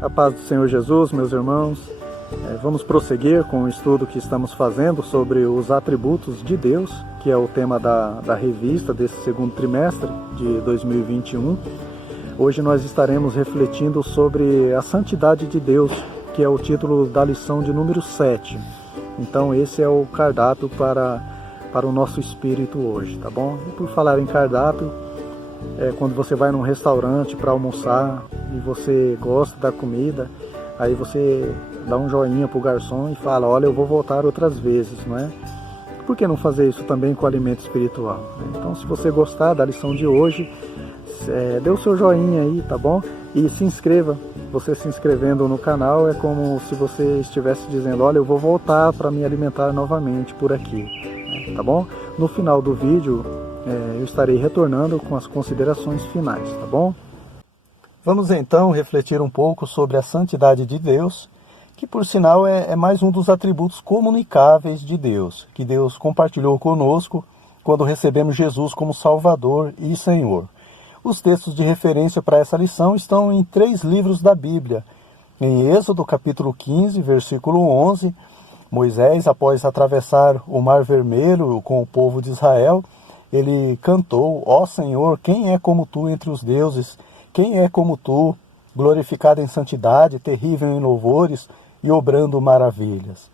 A paz do Senhor Jesus, meus irmãos. Vamos prosseguir com o estudo que estamos fazendo sobre os atributos de Deus, que é o tema da revista desse segundo trimestre de 2021. Hoje nós estaremos refletindo sobre a santidade de Deus, que é o título da lição de número 7. Então esse é o cardápio para o nosso espírito hoje, tá bom? E por falar em cardápio, quando você vai num restaurante para almoçar e você gosta da comida, aí você dá um joinha pro garçom e fala: olha, eu vou voltar outras vezes, não é? Por que não fazer isso também com o alimento espiritual? Então, se você gostar da lição de hoje, dê o seu joinha aí, tá bom? E se inscreva. Você se inscrevendo no canal é como se você estivesse dizendo: olha, eu vou voltar para me alimentar novamente por aqui, tá bom? No final do vídeo, eu estarei retornando com as considerações finais, tá bom? Vamos então refletir um pouco sobre a santidade de Deus, que por sinal é mais um dos atributos comunicáveis de Deus, que Deus compartilhou conosco quando recebemos Jesus como Salvador e Senhor. Os textos de referência para essa lição estão em 3 livros da Bíblia. Em Êxodo capítulo 15, versículo 11, Moisés, após atravessar o Mar Vermelho com o povo de Israel, ele cantou: ó Senhor, quem é como tu entre os deuses? Quem é como tu, glorificado em santidade, terrível em louvores e obrando maravilhas?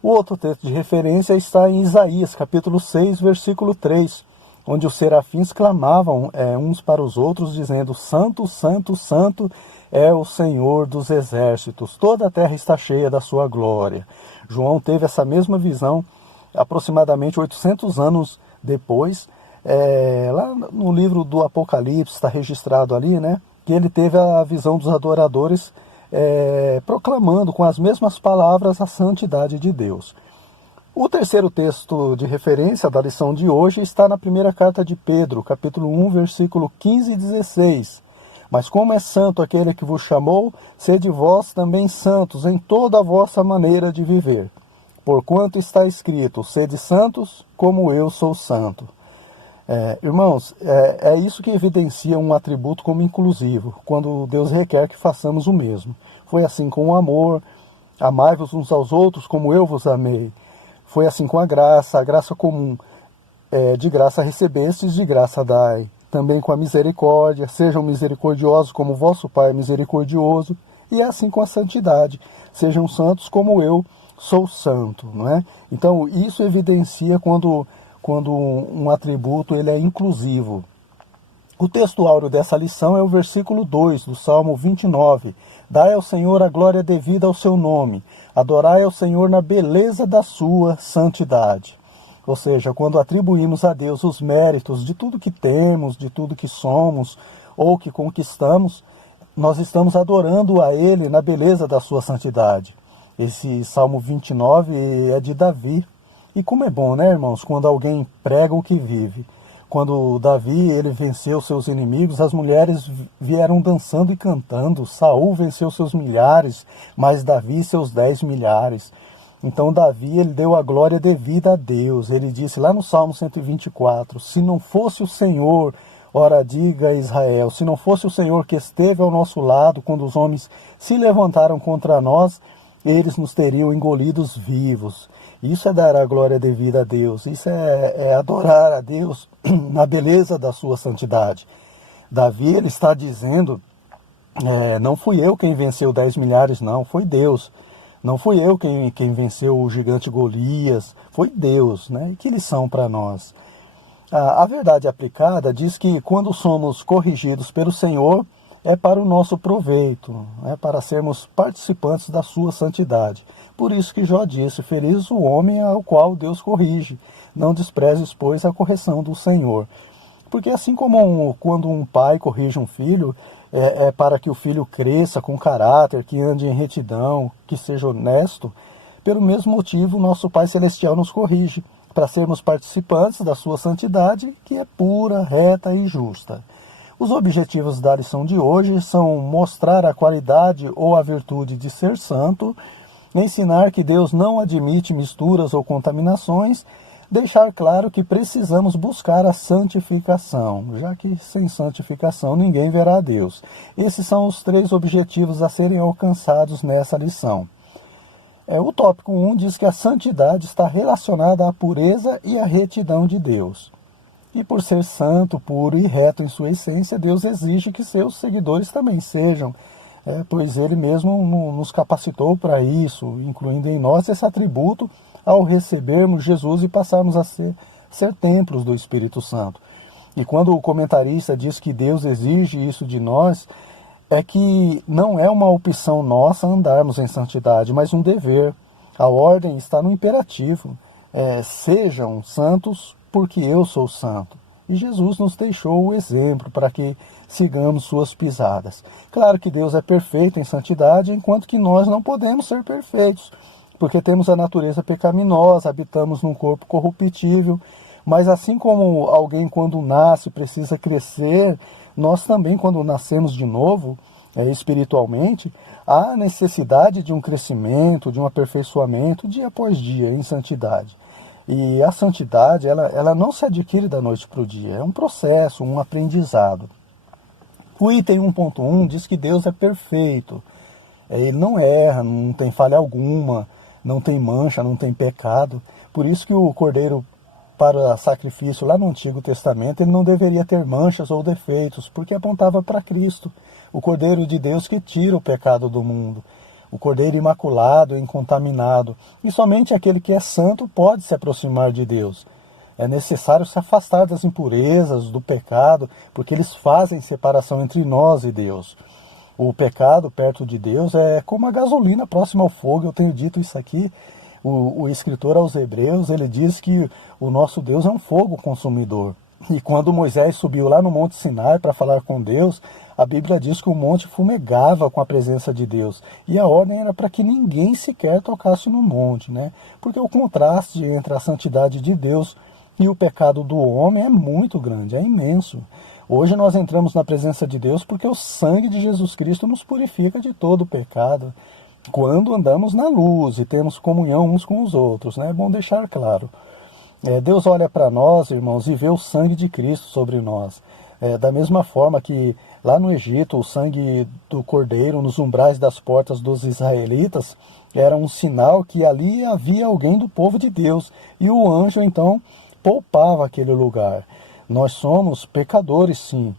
O outro texto de referência está em Isaías, capítulo 6, versículo 3, onde os serafins clamavam uns para os outros, dizendo: Santo, Santo, Santo é o Senhor dos exércitos, toda a terra está cheia da sua glória. João teve essa mesma visão aproximadamente 800 anos depois. Lá no livro do Apocalipse está registrado ali, né, que ele teve a visão dos adoradores proclamando com as mesmas palavras a santidade de Deus. O terceiro texto de referência da lição de hoje está na primeira carta de Pedro, capítulo 1, versículo 15 e 16. Mas como é santo aquele que vos chamou, sede vós também santos em toda a vossa maneira de viver. Porquanto está escrito: sede santos como eu sou santo. Irmãos, é isso que evidencia um atributo como inclusivo, quando Deus requer que façamos o mesmo. Foi assim com o amor: amai-vos uns aos outros como eu vos amei. Foi assim com a graça comum. De graça recebestes, de graça dai. Também com a misericórdia: sejam misericordiosos como vosso Pai é misericordioso. E é assim com a santidade: sejam santos como eu sou santo, não é? Então isso evidencia quando um atributo ele é inclusivo. O texto áureo dessa lição é o versículo 2 do Salmo 29. Dai ao Senhor a glória devida ao seu nome. Adorai ao Senhor na beleza da sua santidade. Ou seja, quando atribuímos a Deus os méritos de tudo que temos, de tudo que somos ou que conquistamos, nós estamos adorando a Ele na beleza da sua santidade. Esse Salmo 29 é de Davi. E como é bom, né, irmãos, quando alguém prega o que vive. Quando Davi ele venceu seus inimigos, as mulheres vieram dançando e cantando. Saul venceu seus milhares, mas Davi seus 10 milhares. Então Davi ele deu a glória devida a Deus. Ele disse lá no Salmo 124, se não fosse o Senhor, ora diga Israel, se não fosse o Senhor que esteve ao nosso lado quando os homens se levantaram contra nós, eles nos teriam engolidos vivos. Isso é dar a glória devida a Deus, isso é adorar a Deus na beleza da sua santidade. Davi ele está dizendo, não fui eu quem venceu 10 milhares, não, foi Deus. Não fui eu quem venceu o gigante Golias, foi Deus, né? E que lição para nós. A verdade aplicada diz que quando somos corrigidos pelo Senhor, é para o nosso proveito, é para sermos participantes da sua santidade. Por isso que Jó disse: feliz o homem ao qual Deus corrige, não desprezes, pois, a correção do Senhor. Porque assim como quando um pai corrige um filho, é para que o filho cresça com caráter, que ande em retidão, que seja honesto, pelo mesmo motivo nosso Pai Celestial nos corrige, para sermos participantes da sua santidade, que é pura, reta e justa. Os objetivos da lição de hoje são mostrar a qualidade ou a virtude de ser santo, ensinar que Deus não admite misturas ou contaminações, deixar claro que precisamos buscar a santificação, já que sem santificação ninguém verá a Deus. Esses são os 3 objetivos a serem alcançados nessa lição. O tópico 1 diz que a santidade está relacionada à pureza e à retidão de Deus. E por ser santo, puro e reto em sua essência, Deus exige que seus seguidores também sejam, pois Ele mesmo nos capacitou para isso, incluindo em nós esse atributo ao recebermos Jesus e passarmos a ser templos do Espírito Santo. E quando o comentarista diz que Deus exige isso de nós, é que não é uma opção nossa andarmos em santidade, mas um dever. A ordem está no imperativo. Sejam santos porque eu sou santo. E Jesus nos deixou o exemplo para que sigamos suas pisadas. Claro que Deus é perfeito em santidade, enquanto que nós não podemos ser perfeitos, porque temos a natureza pecaminosa, habitamos num corpo corruptível, mas assim como alguém quando nasce precisa crescer, nós também quando nascemos de novo, espiritualmente, há necessidade de um crescimento, de um aperfeiçoamento dia após dia em santidade. E a santidade, ela não se adquire da noite para o dia, é um processo, um aprendizado. O item 1.1 diz que Deus é perfeito, Ele não erra, não tem falha alguma, não tem mancha, não tem pecado. Por isso que o cordeiro para sacrifício lá no Antigo Testamento, ele não deveria ter manchas ou defeitos, porque apontava para Cristo, o Cordeiro de Deus que tira o pecado do mundo, o Cordeiro imaculado, incontaminado. E somente aquele que é santo pode se aproximar de Deus. É necessário se afastar das impurezas, do pecado, porque eles fazem separação entre nós e Deus. O pecado perto de Deus é como a gasolina próxima ao fogo, eu tenho dito isso aqui. O escritor aos Hebreus, ele diz que o nosso Deus é um fogo consumidor. E quando Moisés subiu lá no Monte Sinai para falar com Deus, a Bíblia diz que o monte fumegava com a presença de Deus. E a ordem era para que ninguém sequer tocasse no monte, né? Porque o contraste entre a santidade de Deus e o pecado do homem é muito grande, é imenso. Hoje nós entramos na presença de Deus porque o sangue de Jesus Cristo nos purifica de todo o pecado. Quando andamos na luz e temos comunhão uns com os outros, né? É bom deixar claro. Deus olha para nós, irmãos, e vê o sangue de Cristo sobre nós. Da mesma forma que lá no Egito, o sangue do cordeiro nos umbrais das portas dos israelitas era um sinal que ali havia alguém do povo de Deus. E o anjo, então, poupava aquele lugar. Nós somos pecadores, sim,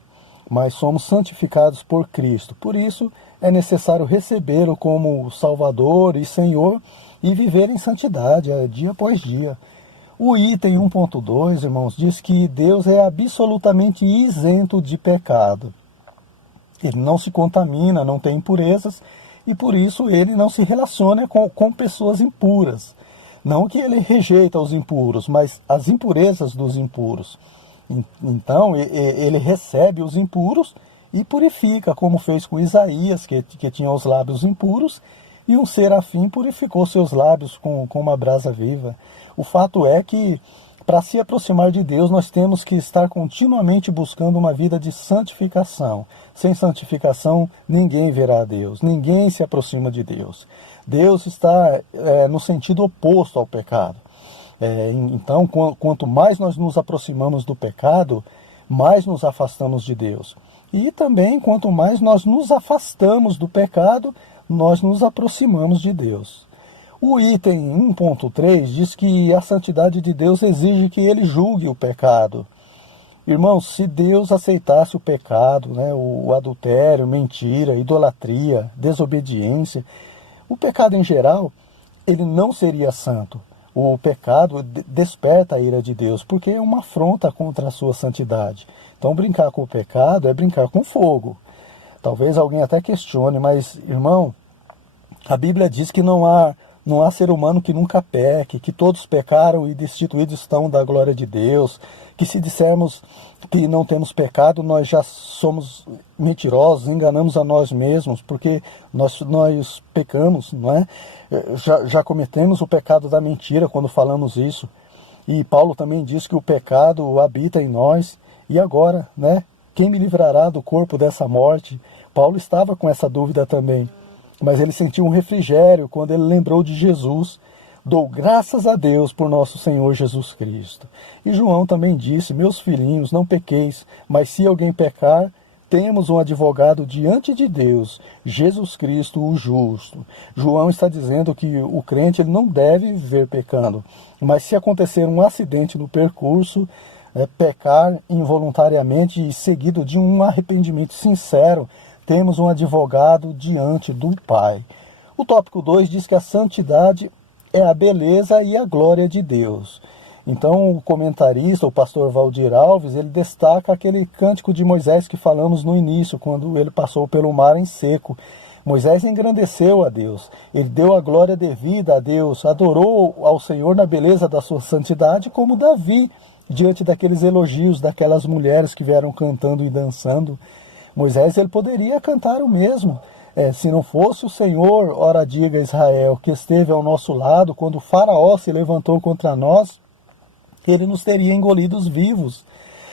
mas somos santificados por Cristo. Por isso, é necessário recebê-lo como Salvador e Senhor e viver em santidade, dia após dia. O item 1.2, irmãos, diz que Deus é absolutamente isento de pecado. Ele não se contamina, não tem impurezas, e por isso ele não se relaciona com pessoas impuras. Não que ele rejeita os impuros, mas as impurezas dos impuros. Então, ele recebe os impuros e purifica, como fez com Isaías, que tinha os lábios impuros, e um serafim purificou seus lábios com uma brasa viva. O fato é que, para se aproximar de Deus, nós temos que estar continuamente buscando uma vida de santificação. Sem santificação, ninguém verá a Deus, ninguém se aproxima de Deus. Deus está no sentido oposto ao pecado. Então, quanto mais nós nos aproximamos do pecado, mais nos afastamos de Deus. E também, quanto mais nós nos afastamos do pecado, nós nos aproximamos de Deus. O item 1.3 diz que a santidade de Deus exige que ele julgue o pecado. Irmãos, se Deus aceitasse o pecado, né, o adultério, mentira, idolatria, desobediência, o pecado em geral, ele não seria santo. O pecado desperta a ira de Deus, porque é uma afronta contra a sua santidade. Então, brincar com o pecado é brincar com fogo. Talvez alguém até questione, mas, irmão, a Bíblia diz que não há ser humano que nunca peque, que todos pecaram e destituídos estão da glória de Deus, que se dissermos que não temos pecado, nós já somos mentirosos, enganamos a nós mesmos, porque nós pecamos, não é? Já cometemos o pecado da mentira quando falamos isso. E Paulo também diz que o pecado habita em nós. E agora, né? Quem me livrará do corpo dessa morte? Paulo estava com essa dúvida também. Mas ele sentiu um refrigério quando ele lembrou de Jesus, Dou graças a Deus por nosso Senhor Jesus Cristo. E João também disse, meus filhinhos, não pequeis, mas se alguém pecar, temos um advogado diante de Deus, Jesus Cristo, o justo. João está dizendo que o crente ele não deve viver pecando, mas se acontecer um acidente no percurso, pecar involuntariamente e seguido de um arrependimento sincero, temos um advogado diante do Pai. O tópico 2 diz que a santidade é a beleza e a glória de Deus. Então o comentarista, o pastor Valdir Alves, ele destaca aquele cântico de Moisés que falamos no início, quando ele passou pelo mar em seco. Moisés engrandeceu a Deus, ele deu a glória devida a Deus, adorou ao Senhor na beleza da sua santidade, como Davi, diante daqueles elogios daquelas mulheres que vieram cantando e dançando. Moisés ele poderia cantar o mesmo. Se não fosse o Senhor, ora diga Israel, que esteve ao nosso lado, quando o faraó se levantou contra nós, ele nos teria engolidos vivos.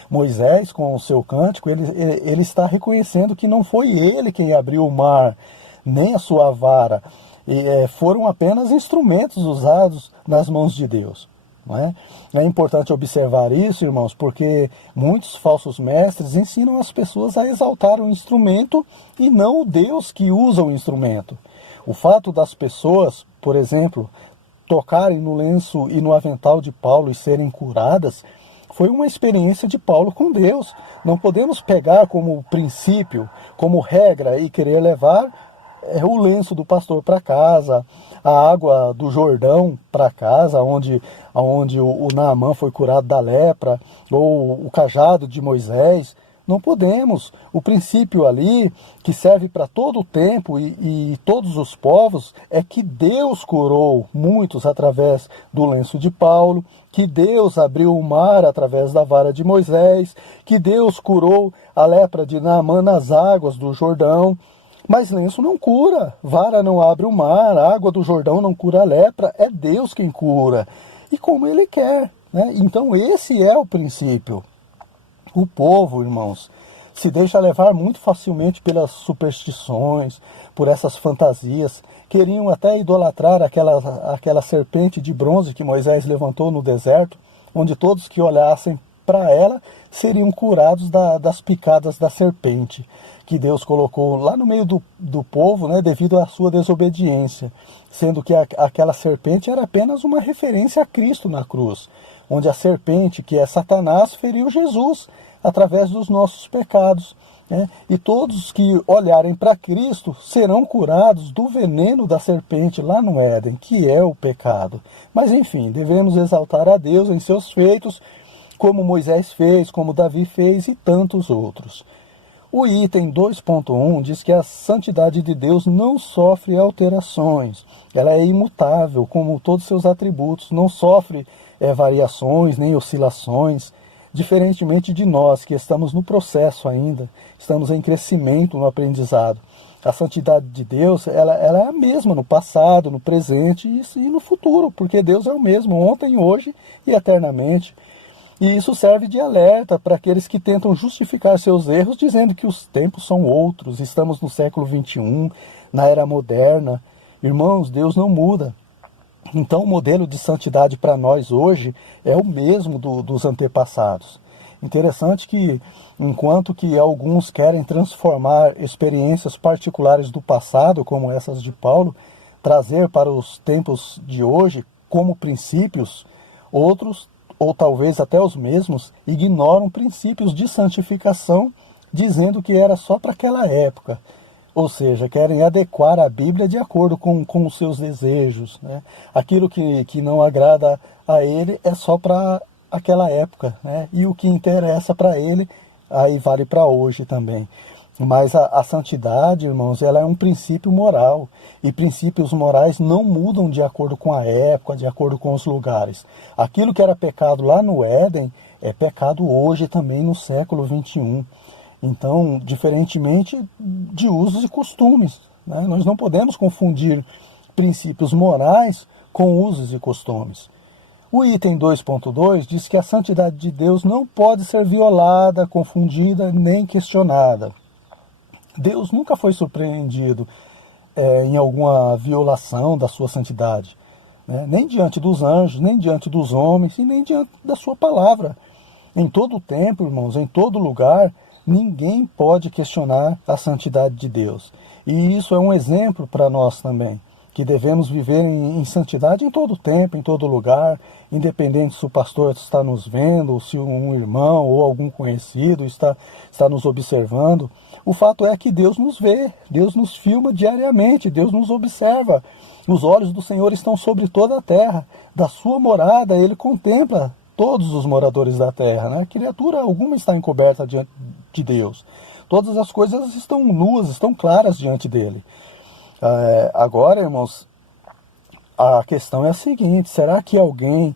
Moisés, com o seu cântico, ele está reconhecendo que não foi ele quem abriu o mar, nem a sua vara. Foram apenas instrumentos usados nas mãos de Deus. Não é? É importante observar isso, irmãos, porque muitos falsos mestres ensinam as pessoas a exaltar o instrumento e não o Deus que usa o instrumento. O fato das pessoas, por exemplo, tocarem no lenço e no avental de Paulo e serem curadas, foi uma experiência de Paulo com Deus. Não podemos pegar como princípio, como regra e querer levar o lenço do pastor para casa, a água do Jordão para casa, onde o Naamã foi curado da lepra, ou o cajado de Moisés. Não podemos. O princípio ali, que serve para todo o tempo e todos os povos, é que Deus curou muitos através do lenço de Paulo, que Deus abriu o mar através da vara de Moisés, que Deus curou a lepra de Naamã nas águas do Jordão. Mas lenço não cura, vara não abre o mar, a água do Jordão não cura a lepra, é Deus quem cura. E como Ele quer, né? Então esse é o princípio. O povo, irmãos, se deixa levar muito facilmente pelas superstições, por essas fantasias. Queriam até idolatrar aquela serpente de bronze que Moisés levantou no deserto, onde todos que olhassem para ela seriam curados das picadas da serpente, que Deus colocou lá no meio do povo, né, devido à sua desobediência, sendo que aquela serpente era apenas uma referência a Cristo na cruz, onde a serpente, que é Satanás, feriu Jesus através dos nossos pecados. Né? E todos que olharem para Cristo serão curados do veneno da serpente lá no Éden, que é o pecado. Mas enfim, devemos exaltar a Deus em seus feitos, como Moisés fez, como Davi fez e tantos outros. O item 2.1 diz que a santidade de Deus não sofre alterações. Ela é imutável, como todos seus atributos, não sofre variações nem oscilações, diferentemente de nós, que estamos no processo ainda, estamos em crescimento no aprendizado. A santidade de Deus ela é a mesma no passado, no presente e no futuro, porque Deus é o mesmo ontem, hoje e eternamente. E isso serve de alerta para aqueles que tentam justificar seus erros, dizendo que os tempos são outros, estamos no século XXI, na era moderna. Irmãos, Deus não muda. Então o modelo de santidade para nós hoje é o mesmo dos antepassados. Interessante que, enquanto que alguns querem transformar experiências particulares do passado, como essas de Paulo, trazer para os tempos de hoje como princípios, outros, ou talvez até os mesmos, ignoram princípios de santificação, dizendo que era só para aquela época. Ou seja, querem adequar a Bíblia de acordo com os seus desejos. Né? Aquilo que não agrada a ele é só para aquela época. Né? E o que interessa para ele, aí vale para hoje também. Mas a santidade, irmãos, ela é um princípio moral. E princípios morais não mudam de acordo com a época, de acordo com os lugares. Aquilo que era pecado lá no Éden é pecado hoje também no século XXI. Então, diferentemente de usos e costumes, né? Nós não podemos confundir princípios morais com usos e costumes. O item 2.2 diz que a santidade de Deus não pode ser violada, confundida nem questionada. Deus nunca foi surpreendido em alguma violação da sua santidade. né? Nem diante dos anjos, nem diante dos homens e nem diante da sua palavra. Em todo tempo, irmãos, em todo lugar, ninguém pode questionar a santidade de Deus. E isso é um exemplo para nós também, que devemos viver em santidade em todo tempo, em todo lugar, independente se o pastor está nos vendo, ou se um irmão ou algum conhecido está nos observando. O fato é que Deus nos vê, Deus nos filma diariamente, Deus nos observa. Os olhos do Senhor estão sobre toda a terra. Da sua morada Ele contempla todos os moradores da terra, né? Criatura alguma está encoberta diante de Deus. Todas as coisas estão nuas, estão claras diante dele. Agora, irmãos, a questão é a seguinte: será que alguém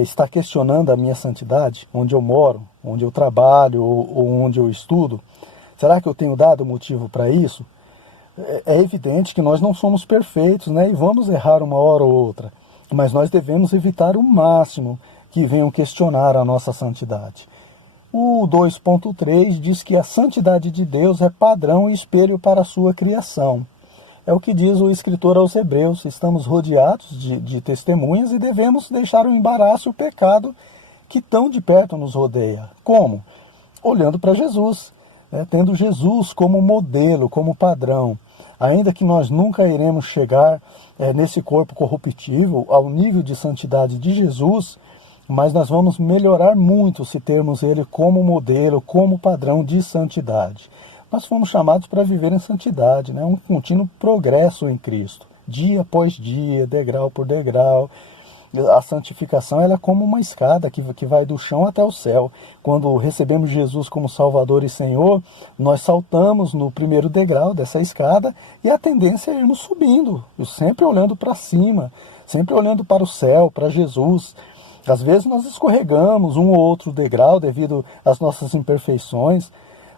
está questionando a minha santidade, onde eu moro, onde eu trabalho ou onde eu estudo? Será que eu tenho dado motivo para isso? É evidente que nós não somos perfeitos, né? E vamos errar uma hora ou outra, mas nós devemos evitar o máximo que venham questionar a nossa santidade. O 2.3 diz que a santidade de Deus é padrão e espelho para a sua criação. É o que diz o escritor aos Hebreus: estamos rodeados de testemunhas e devemos deixar o embaraço e o pecado que tão de perto nos rodeia. Como? Olhando para Jesus, né? Tendo Jesus como modelo, como padrão. Ainda que nós nunca iremos chegar nesse corpo corruptível ao nível de santidade de Jesus, mas nós vamos melhorar muito se termos ele como modelo, como padrão de santidade. Nós fomos chamados para viver em santidade, né? Um contínuo progresso em Cristo, dia após dia, degrau por degrau. A santificação ela é como uma escada que vai do chão até o céu. Quando recebemos Jesus como Salvador e Senhor, nós saltamos no primeiro degrau dessa escada e a tendência é irmos subindo, sempre olhando para cima, sempre olhando para o céu, para Jesus. Às vezes nós escorregamos um ou outro degrau devido às nossas imperfeições,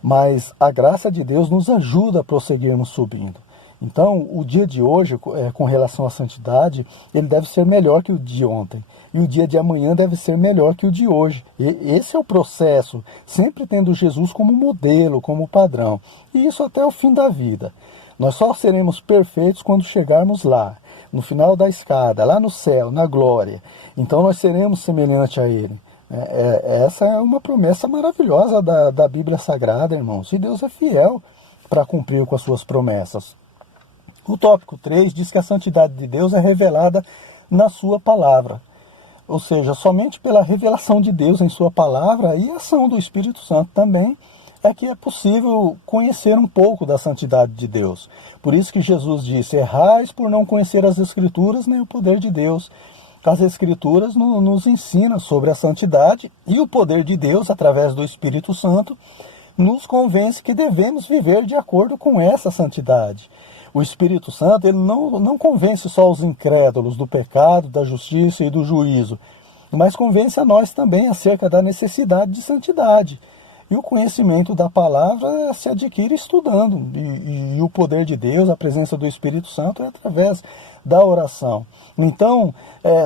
mas a graça de Deus nos ajuda a prosseguirmos subindo. Então, o dia de hoje, com relação à santidade, ele deve ser melhor que o de ontem. E o dia de amanhã deve ser melhor que o de hoje. E esse é o processo, sempre tendo Jesus como modelo, como padrão. E isso até o fim da vida. Nós só seremos perfeitos quando chegarmos lá, no final da escada, lá no céu, na glória. Então nós seremos semelhantes a Ele. Essa é uma promessa maravilhosa da Bíblia Sagrada, irmãos. E Deus é fiel para cumprir com as suas promessas. O tópico 3 diz que a santidade de Deus é revelada na sua palavra. Ou seja, somente pela revelação de Deus em sua palavra e a ação do Espírito Santo também é que é possível conhecer um pouco da santidade de Deus. Por isso que Jesus disse: errais por não conhecer as Escrituras nem o poder de Deus. As Escrituras nos ensinam sobre a santidade e o poder de Deus, através do Espírito Santo, nos convence que devemos viver de acordo com essa santidade. O Espírito Santo ele não convence só os incrédulos do pecado, da justiça e do juízo, mas convence a nós também acerca da necessidade de santidade. E o conhecimento da palavra se adquire estudando. E o poder de Deus, a presença do Espírito Santo é através da oração. Então,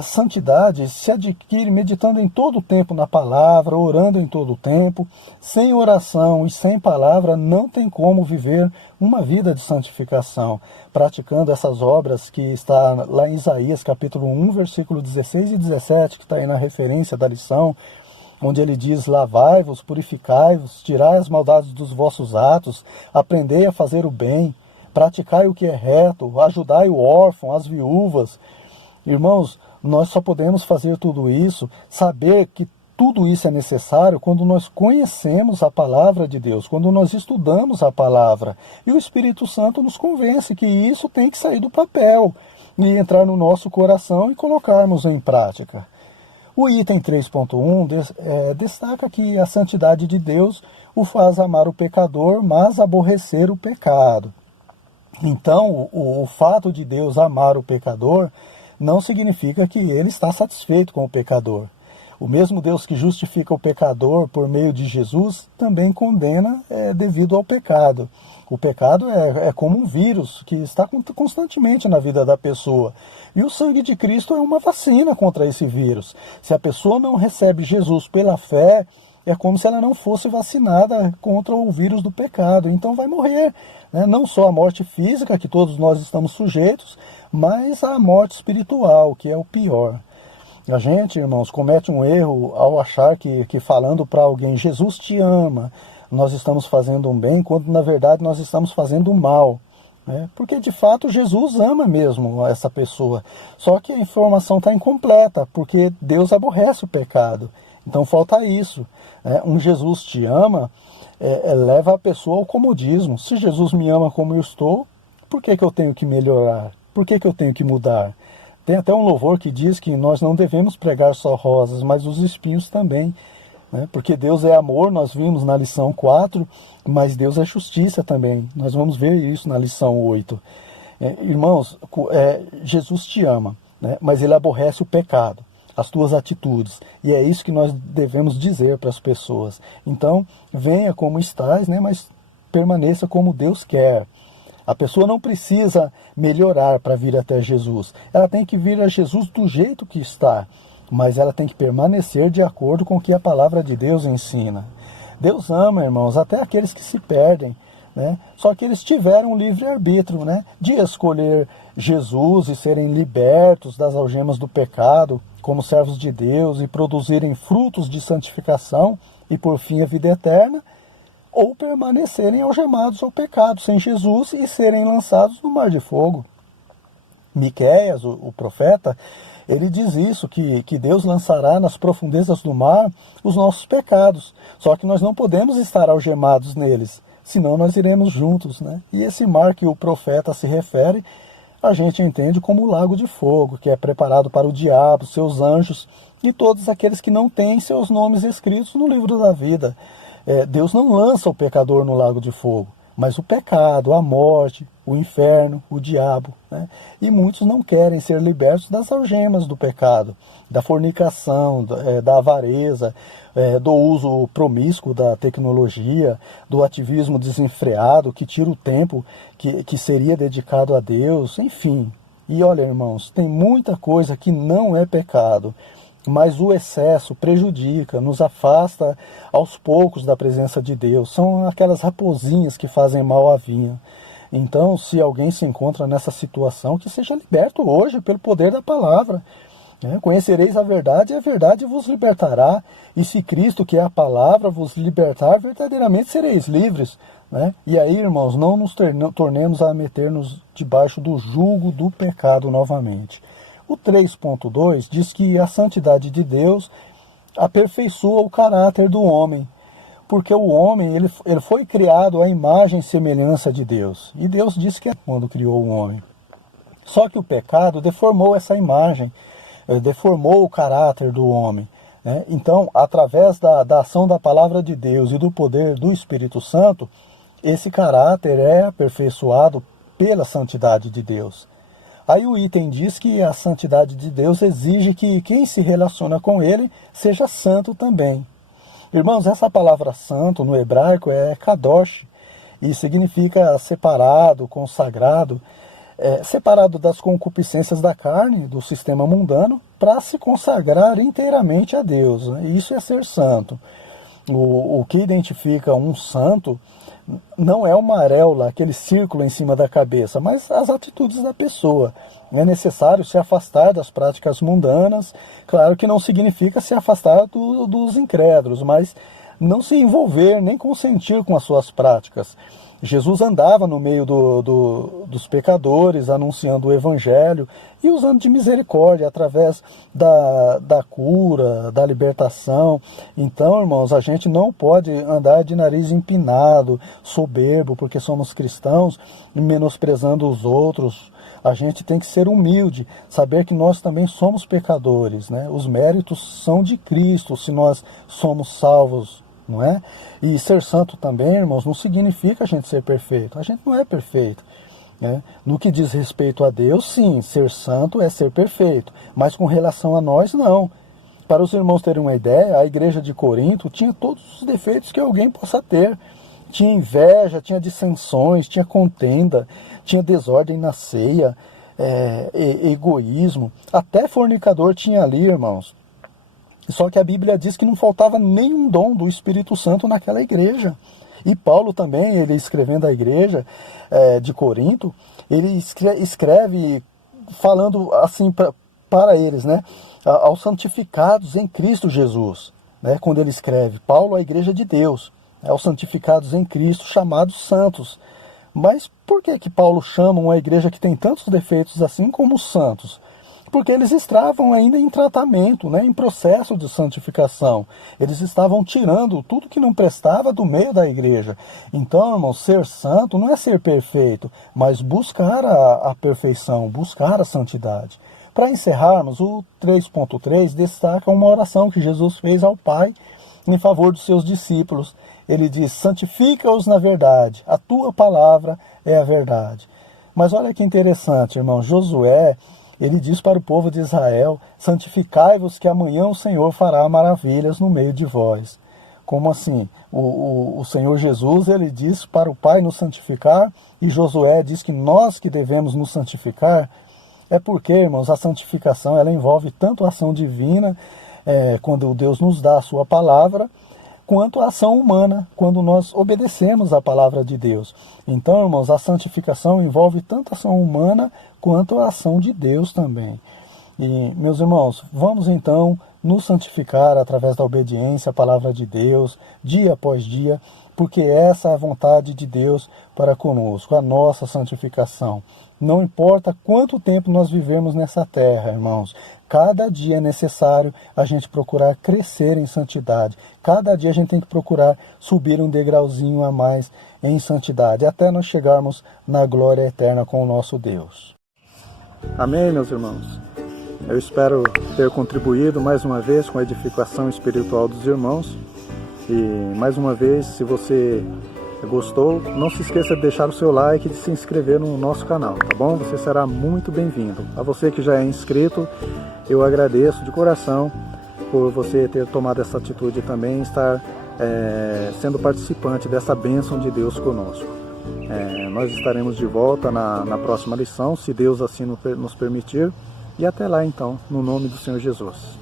santidade se adquire meditando em todo o tempo na palavra, orando em todo o tempo. Sem oração e sem palavra não tem como viver uma vida de santificação. Praticando essas obras que está lá em Isaías capítulo 1, versículo 16 e 17, que está aí na referência da lição, onde ele diz: lavai-vos, purificai-vos, tirai as maldades dos vossos atos, aprendei a fazer o bem, praticai o que é reto, ajudai o órfão, as viúvas. Irmãos, nós só podemos fazer tudo isso, saber que tudo isso é necessário quando nós conhecemos a palavra de Deus, quando nós estudamos a palavra. E o Espírito Santo nos convence que isso tem que sair do papel e entrar no nosso coração e colocarmos em prática. O item 3.1 destaca que a santidade de Deus o faz amar o pecador, mas aborrecer o pecado. Então, o fato de Deus amar o pecador não significa que ele está satisfeito com o pecador. O mesmo Deus que justifica o pecador por meio de Jesus também condena devido ao pecado. O pecado é como um vírus que está constantemente na vida da pessoa. E o sangue de Cristo é uma vacina contra esse vírus. Se a pessoa não recebe Jesus pela fé, é como se ela não fosse vacinada contra o vírus do pecado. Então vai morrer, né? Não só a morte física, que todos nós estamos sujeitos, mas a morte espiritual, que é o pior. A gente, irmãos, comete um erro ao achar que falando para alguém, Jesus te ama, nós estamos fazendo um bem, quando na verdade nós estamos fazendo um mal. Porque de fato Jesus ama mesmo essa pessoa, só que a informação está incompleta, porque Deus aborrece o pecado, então falta isso. Um Jesus te ama leva a pessoa ao comodismo. Se Jesus me ama como eu estou, por que eu tenho que melhorar? Por que eu tenho que mudar? Tem até um louvor que diz que nós não devemos pregar só rosas, mas os espinhos também. Porque Deus é amor, nós vimos na lição 4, mas Deus é justiça também. Nós vamos ver isso na lição 8. Irmãos, Jesus te ama, mas Ele aborrece o pecado, as tuas atitudes. E é isso que nós devemos dizer para as pessoas. Então, venha como estás, mas permaneça como Deus quer. A pessoa não precisa melhorar para vir até Jesus. Ela tem que vir a Jesus do jeito que está. Mas ela tem que permanecer de acordo com o que a palavra de Deus ensina. Deus ama, irmãos, até aqueles que se perdem, Só que eles tiveram um livre-arbítrio, de escolher Jesus e serem libertos das algemas do pecado, como servos de Deus, e produzirem frutos de santificação e, por fim, a vida eterna, ou permanecerem algemados ao pecado sem Jesus e serem lançados no mar de fogo. Miqueias, o profeta, ele diz isso, que Deus lançará nas profundezas do mar os nossos pecados. Só que nós não podemos estar algemados neles, senão nós iremos juntos. E esse mar que o profeta se refere, a gente entende como o lago de fogo, que é preparado para o diabo, seus anjos e todos aqueles que não têm seus nomes escritos no livro da vida. Deus não lança o pecador no lago de fogo, mas o pecado, a morte, o inferno, o diabo. E muitos não querem ser libertos das algemas do pecado, da fornicação, da avareza, do uso promíscuo da tecnologia, do ativismo desenfreado que tira o tempo que seria dedicado a Deus, enfim. E olha, irmãos, tem muita coisa que não é pecado, mas o excesso prejudica, nos afasta aos poucos da presença de Deus. São aquelas raposinhas que fazem mal à vinha. Então, se alguém se encontra nessa situação, que seja liberto hoje pelo poder da palavra. Conhecereis a verdade e a verdade vos libertará. E se Cristo, que é a palavra, vos libertar, verdadeiramente sereis livres. E aí, irmãos, não nos tornemos a meter-nos debaixo do jugo do pecado novamente. O 3.2 diz que a santidade de Deus aperfeiçoa o caráter do homem. Porque o homem ele foi criado à imagem e semelhança de Deus. E Deus disse que é quando criou o homem. Só que o pecado deformou essa imagem, deformou o caráter do homem. Então, através da ação da palavra de Deus e do poder do Espírito Santo, esse caráter é aperfeiçoado pela santidade de Deus. Aí o item diz que a santidade de Deus exige que quem se relaciona com ele seja santo também. Irmãos, essa palavra santo no hebraico é kadosh, e significa separado, consagrado, separado das concupiscências da carne, do sistema mundano, para se consagrar inteiramente a Deus. Isso é ser santo. O que identifica um santo não é uma areola, aquele círculo em cima da cabeça, mas as atitudes da pessoa. É necessário se afastar das práticas mundanas, claro que não significa se afastar dos incrédulos, mas não se envolver nem consentir com as suas práticas. Jesus andava no meio dos pecadores, anunciando o evangelho e usando de misericórdia através da cura, da libertação. Então, irmãos, a gente não pode andar de nariz empinado, soberbo, porque somos cristãos, menosprezando os outros. A gente tem que ser humilde, saber que nós também somos pecadores, Os méritos são de Cristo, se nós somos salvos, não é? E ser santo também, irmãos, não significa a gente ser perfeito. A gente não é perfeito. No que diz respeito a Deus, sim, ser santo é ser perfeito. Mas com relação a nós, não. Para os irmãos terem uma ideia, a igreja de Corinto tinha todos os defeitos que alguém possa ter. Tinha inveja, tinha dissensões, tinha contenda, tinha desordem na ceia, egoísmo. Até fornicador tinha ali, irmãos. Só que a Bíblia diz que não faltava nenhum dom do Espírito Santo naquela igreja. E Paulo também, ele escrevendo a igreja de Corinto, ele escreve falando assim para eles, né? Aos santificados em Cristo Jesus, né? Quando ele escreve, Paulo à igreja de Deus, aos santificados em Cristo, chamados santos. Mas por que Paulo chama uma igreja que tem tantos defeitos assim como os santos? Porque eles estavam ainda em tratamento, né, em processo de santificação. Eles estavam tirando tudo que não prestava do meio da igreja. Então, irmão, ser santo não é ser perfeito, mas buscar a perfeição, buscar a santidade. Para encerrarmos, o 3.3 destaca uma oração que Jesus fez ao Pai em favor dos seus discípulos. Ele diz, santifica-os na verdade, a tua palavra é a verdade. Mas olha que interessante, irmão, Josué, ele diz para o povo de Israel, santificai-vos que amanhã o Senhor fará maravilhas no meio de vós. Como assim? O Senhor Jesus, ele diz para o Pai nos santificar, e Josué diz que nós que devemos nos santificar. É porque, irmãos, a santificação ela envolve tanto a ação divina, quando Deus nos dá a sua palavra, quanto a ação humana, quando nós obedecemos a palavra de Deus. Então, irmãos, a santificação envolve tanto a ação humana, quanto a ação de Deus também. E, meus irmãos, vamos então nos santificar através da obediência à palavra de Deus, dia após dia, porque essa é a vontade de Deus para conosco, a nossa santificação. Não importa quanto tempo nós vivemos nessa terra, irmãos, cada dia é necessário a gente procurar crescer em santidade. Cada dia a gente tem que procurar subir um degrauzinho a mais em santidade, até nós chegarmos na glória eterna com o nosso Deus. Amém, meus irmãos? Eu espero ter contribuído mais uma vez com a edificação espiritual dos irmãos. E mais uma vez, se você gostou, não se esqueça de deixar o seu like e de se inscrever no nosso canal, tá bom? Você será muito bem-vindo. A você que já é inscrito, eu agradeço de coração por você ter tomado essa atitude também, estar sendo participante dessa bênção de Deus conosco. Nós estaremos de volta na próxima lição, se Deus assim nos permitir. E até lá então, no nome do Senhor Jesus.